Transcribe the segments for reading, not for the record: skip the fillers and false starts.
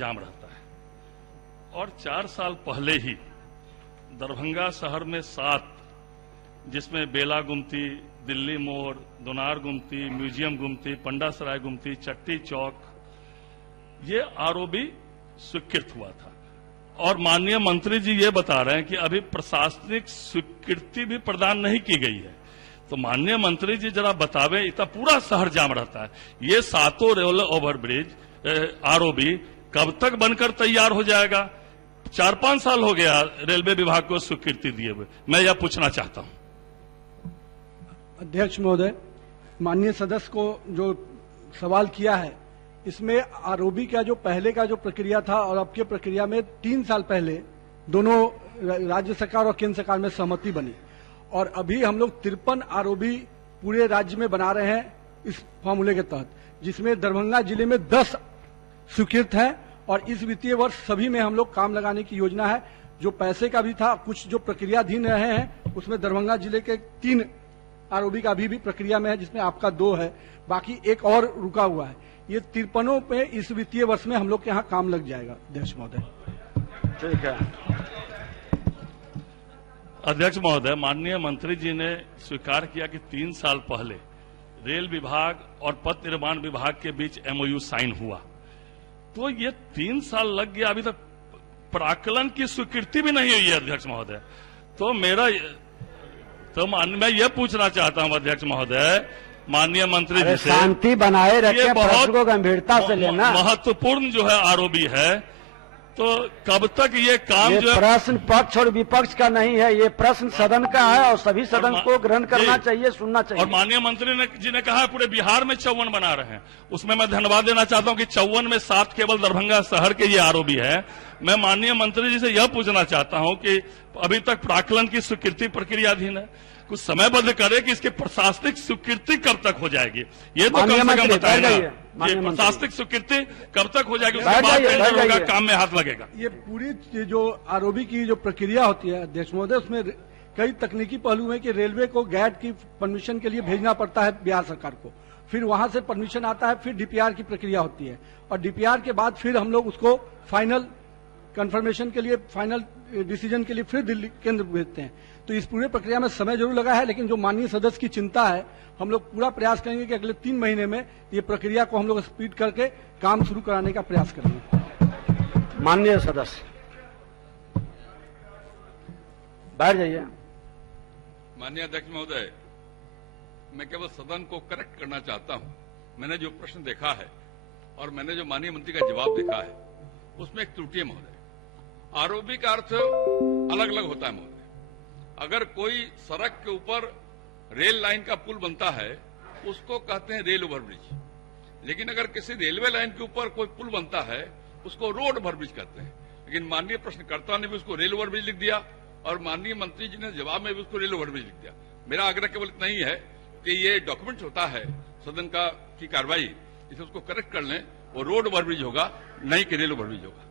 जाम रहता है। और 4 साल पहले ही दरभंगा शहर में 7, जिसमें बेला गुमती, दिल्ली मोड़, दोनार गुमती, म्यूजियम गुमती, पंडा सराय गुमती, चट्टी चौक, ये आरओबी स्वीकृत हुआ था। और माननीय मंत्री जी ये बता रहे हैं कि अभी प्रशासनिक स्वीकृति भी प्रदान नहीं की गई है। तो माननीय मंत्री जी जरा बतावे, इतना पूरा शहर जाम रहता है, ये 7 रेल ओवरब्रिज आरओबी कब तक बनकर तैयार हो जाएगा? 4-5 साल हो गया रेलवे विभाग को स्वीकृति दिए हुए। मैं यह पूछना चाहता हूं। अध्यक्ष महोदय, माननीय सदस्य को जो सवाल किया है, इसमें आरओबी का जो पहले का जो प्रक्रिया था और अब की प्रक्रिया में 3 साल पहले दोनों राज्य सरकार और केंद्र सरकार में सहमति बनी और अभी हम लोग 53 आरओबी पूरे राज्य में बना रहे हैं इस फॉर्मूले के तहत, जिसमें दरभंगा जिले में 10 स्वीकृत है और इस वित्तीय वर्ष सभी में हम लोग काम लगाने की योजना है। जो पैसे का भी था, कुछ जो प्रक्रियाधीन रहे हैं, उसमें दरभंगा जिले के 3 आरओबी का अभी भी प्रक्रिया में है, जिसमें आपका 2 है, बाकी एक और रुका हुआ है। ये 53 पे इस वित्तीय वर्ष में हम लोग के यहाँ काम लग जाएगा। अध्यक्ष महोदय। ठीक है। अध्यक्ष महोदय, माननीय मंत्री जी ने स्वीकार किया कि 3 साल पहले रेल विभाग और पथ निर्माण विभाग के बीच एमओयू साइन हुआ, तो ये 3 साल लग गया, अभी तक प्राक्कलन की स्वीकृति भी नहीं हुई है। अध्यक्ष महोदय, तो मैं ये पूछना चाहता हूं अध्यक्ष महोदय, माननीय मंत्री जी से, शांति बनाए रखें, प्रश्न को गंभीरता से लेना। महत्वपूर्ण जो है आरओबी है, तो कब तक ये काम जो है? प्रश्न पक्ष और विपक्ष का नहीं है, ये प्रश्न सदन का है और सभी सदन को ग्रहण करना चाहिए, सुनना चाहिए। और माननीय मंत्री जी ने कहा है पूरे बिहार में 54 बना रहे हैं, उसमें मैं धन्यवाद देना चाहता हूं कि 54 में 7 केवल दरभंगा शहर के ये आरओबी है। मैं माननीय मंत्री जी से यह पूछना चाहता हूं कि अभी तक प्राक्कलन की स्वीकृति प्रक्रियाधीन है, कुछ समयबद्ध करे कि इसकी प्रशासनिक स्वीकृति कब तक हो जाएगी, ये तो कम से कम बताएगा। ये प्रशासनिक स्वीकृति कब तक हो जाएगी, उसके बाद टेंडर होगा, काम में हाथ लगेगा। ये पूरी जो आरओबी की जो प्रक्रिया होती है अध्यक्ष महोदय, उसमें कई तकनीकी पहलू है कि रेलवे को गैट की परमिशन के लिए भेजना पड़ता है बिहार सरकार को, फिर वहां से परमिशन आता है, फिर डीपीआर की प्रक्रिया होती है और डीपीआर के बाद फिर हम लोग उसको फाइनल कंफर्मेशन के लिए, फाइनल डिसीजन के लिए फिर दिल्ली केंद्र भेजते हैं। तो इस पूरे प्रक्रिया में समय जरूर लगा है, लेकिन जो माननीय सदस्य की चिंता है, हम लोग पूरा प्रयास करेंगे कि अगले 3 महीने में ये प्रक्रिया को हम लोग स्पीड करके काम शुरू कराने का प्रयास करेंगे। माननीय सदस्य बैठ जाइए। माननीय अध्यक्ष महोदय, मैं केवल सदन को करेक्ट करना चाहता हूं। मैंने जो प्रश्न देखा है और मैंने जो माननीय मंत्री का जवाब देखा है, उसमें एक त्रुटि है महोदय। आरओबी का अर्थ अलग अलग होता है महोदय। अगर कोई सड़क के ऊपर रेल लाइन का पुल बनता है, उसको कहते हैं रेल ओवरब्रिज। लेकिन अगर किसी रेलवे लाइन के ऊपर कोई पुल बनता है, उसको रोड ओवरब्रिज कहते हैं। लेकिन माननीय प्रश्नकर्ता ने भी उसको रेल ओवरब्रिज लिख दिया और माननीय मंत्री जी ने जवाब में भी उसको रेल ओवरब्रिज लिख दिया। मेरा आग्रह केवल इतना ही है कि ये डॉक्यूमेंट होता है सदन की कार्रवाई, इसे उसको करेक्ट कर लें, वो रोड ओवरब्रिज होगा, नहीं कि रेल ओवरब्रिज होगा।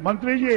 मंत्री जी